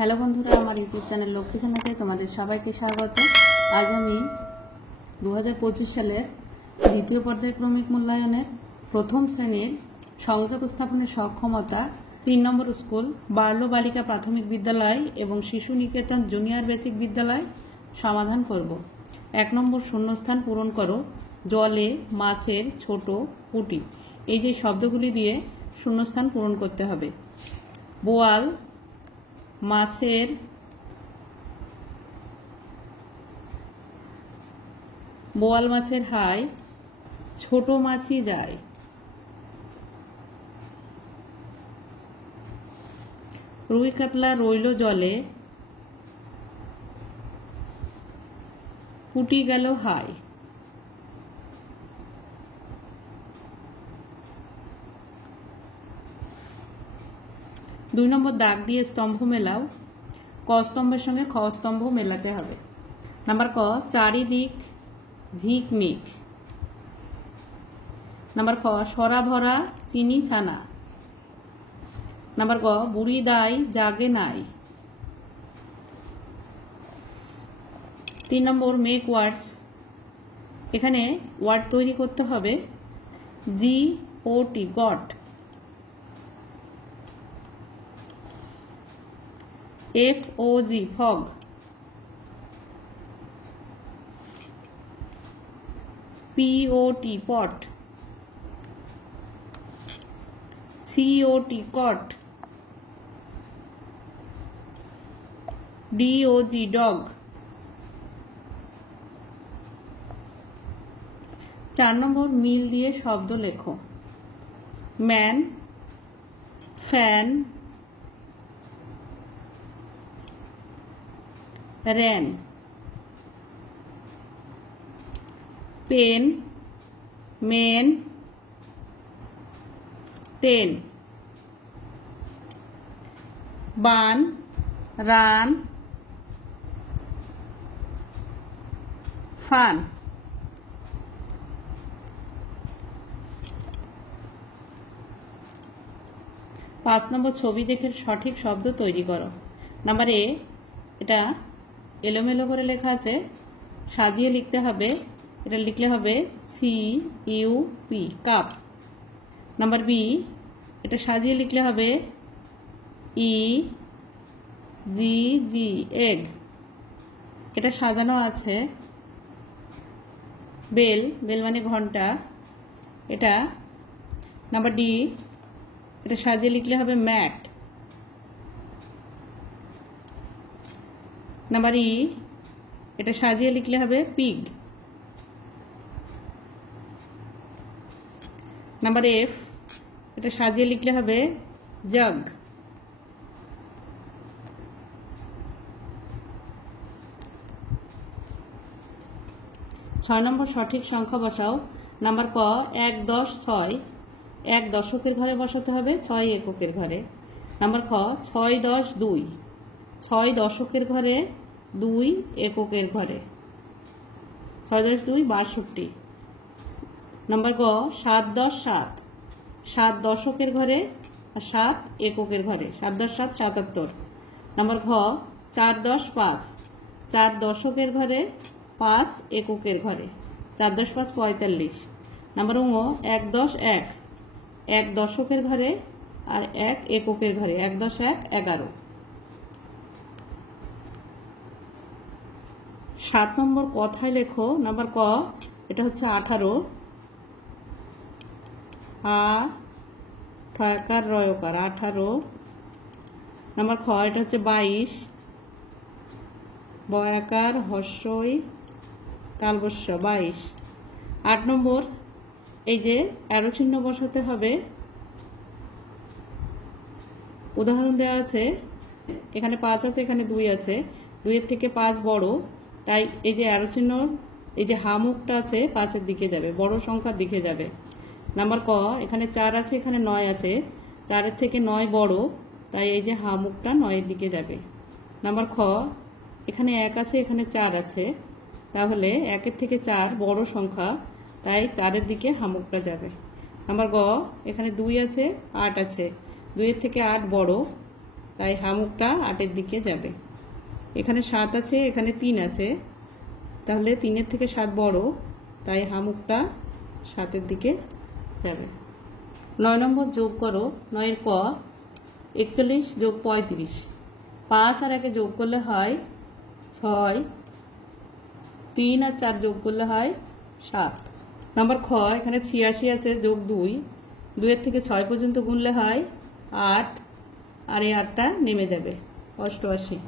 Hello বন্ধুরা, আমার YouTube channel Lakshmi চ্যানেলে তোমাদের সবাইকে স্বাগত। আজ আমি 2025 সালের দ্বিতীয় পর্যায়ক্রমিক মূল্যায়নের প্রথম শ্রেণীর সংযোগ স্থাপনের সক্ষমতা 3 নম্বর স্কুল বার্লো বালিকা প্রাথমিক বিদ্যালয় এবং শিশু নিকেতন জুনিয়র বেসিক বিদ্যালয় সমাধান করব। 1 নম্বর শূন্যস্থান পূরণ করো। জলে মাছের ছোট পুঁটি, এই যে শব্দগুলি দিয়ে শূন্যস্থান পূরণ করতে হবে। বোয়াল মাছের হাই, ছোট মাছই যায়। রুই কাতলা রইল জলে, পুটি গেল হাই। দুই নম্বর দাগ দিয়ে স্তম্ভ মেলাও। ক স্তম্ভের সঙ্গে খ স্তম্ভ মেলাতে হবে। নাম্বার ক, চারিদিক ঝিকমিক। নাম্বার খ, সরা ভরা চিনি ছানা। নাম্বার গ, বুড়ি দাই জাগে নাই। 3 নম্বর মেক ওয়ার্ডস। এখানে ওয়ার্ড তৈরি করতে হবে। GOT got, FOG fog, POT pot, COT cot, DOG dog. 4 number মিল দিয়ে শব্দ লেখো। Man, fan, ran. Pen, men, ten. Bun, run, fun. 5 number ছবি দেখে সঠিক শব্দ তৈরি করো। নাম্বার এ, এটা এলোমেলো করে লেখা আছে, সাজিয়ে লিখতে হবে। এটা লিখলে হবে CUP কাপ। নাম্বার বি, এটা সাজিয়ে লিখলে হবে EGG এগ। এটা সাজানো আছে। বেল, বেল মানে ঘন্টা। এটা নাম্বার ডি, এটা সাজিয়ে লিখলে হবে ম্যাট। নাম্বার ই, এটা সাজিয়ে লিখলে হবে পিগ। নাম্বার এফ, এটা সাজিয়ে লিখলে হবে জগ। ছয় নম্বর সঠিক সংখ্যা বসাও। নাম্বার ক, 1, 10, 6। 1 দশকের ঘরে বসাতে হবে, 6 এককের ঘরে। নাম্বার খ, 6, 10, 2। 6 দশকের ঘরে, 2 এককের ঘরে। 6, 10, 2 62। নাম্বার গ, 7, 10, 7। 7 দশকের ঘরে আর 7 এককের ঘরে। 7, 10, 7 77। নাম্বার ঘ, 4, 10, 5। 4 দশকের ঘরে, 5 এককের ঘরে। 4, 10, 5 45। নাম্বার ঙ, 1, 10, 1। 1 দশকের ঘরে আর 1 এককের ঘরে। 1, 10, 1 11। 7 নম্বর কথায় লেখো। নাম্বার ক, এটা হচ্ছে 18। ঠয়কার রয়কার 18। নাম্বার খ, এটা হচ্ছে 22। বয়াকার হর্ষই তালবস্য 22। 8 নম্বর, এই যে অ্যারো চিহ্ন বসাতে হবে। উদাহরণ দেওয়া আছে, এখানে 5 আছে, এখানে 2 আছে। 2 এর থেকে 5 বড়, তাই এই যে অ্যারো চিহ্ন, এই যে হামুকটা আছে 5-এর দিকে যাবে, বড় সংখ্যার দিকে যাবে। নাম্বার ক, এখানে 4 আছে, এখানে 9 আছে। 4-এর থেকে 9 বড়, তাই এই যে হামুকটা 9-এর দিকে যাবে। নাম্বার খ, এখানে 1 আছে, এখানে 4 আছে, তাহলে 1-এর থেকে 4 বড় সংখ্যা, তাই 4-এর দিকে হামুকটা যাবে। নাম্বার গ, এখানে 2 আছে, 8 আছে। 2 এর থেকে 8 বড়, তাই হামুকটা 8-এর দিকে যাবে। এখানে 7 আছে, এখানে 3 আছে, তাহলে 3-এর থেকে 7 বড়, তাই হামুকটা 7-এর দিকে যাবে। 9 নম্বর যোগ করো। 9-এর ক 41 যোগ 35, 5 আর 1 যোগ করলে হয় 6, 3 আর 4 যোগ করলে হয় 7। নম্বর খ এখানে 86 আছে যোগ 2, 2-এর থেকে 6 পর্যন্ত গুনলে হয় 8, আর এই 8টা নেমে যাবে 88।